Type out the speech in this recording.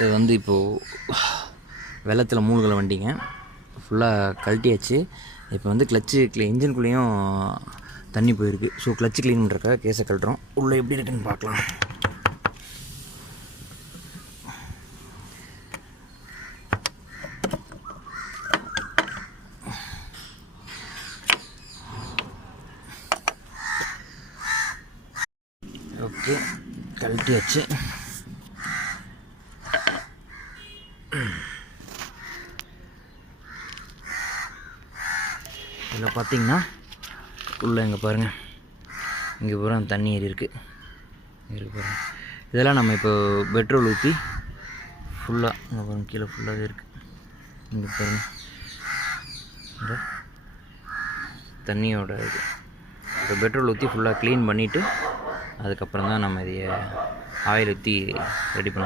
இது வந்து இப்போது வெள்ளத்தில் மூழ்கலை வண்டிங்க ஃபுல்லாக கழட்டியாச்சு. இப்போ வந்து கிளச்சு இன்ஜின்குள்ளேயும் தண்ணி போயிருக்கு. ஸோ கிளச்சு க்ளீன் பண்ணுறக்காக கேஸை கழட்டுறோம். உள்ளே எப்படி இருக்குன்னு பார்க்கலாம். ஓகே, கழட்டியாச்சு. இதில் பார்த்தீங்கன்னா உள்ளே இங்கே பாருங்கள், இங்கே பூரா தண்ணி ஏறி இருக்குது பாருங்கள். இதெல்லாம் நம்ம இப்போ பெட்ரோல் ஊற்றி ஃபுல்லாக இங்கே பாருங்கள், கீழே ஃபுல்லாகவே இருக்குது. இங்கே பாருங்கள், இந்த தண்ணியோட இது இப்போ பெட்ரோல் ஊற்றி ஃபுல்லாக க்ளீன் பண்ணிவிட்டு அதுக்கப்புறம் தான் நம்ம இதையை ஆயில் ஊற்றி ரெடி பண்ண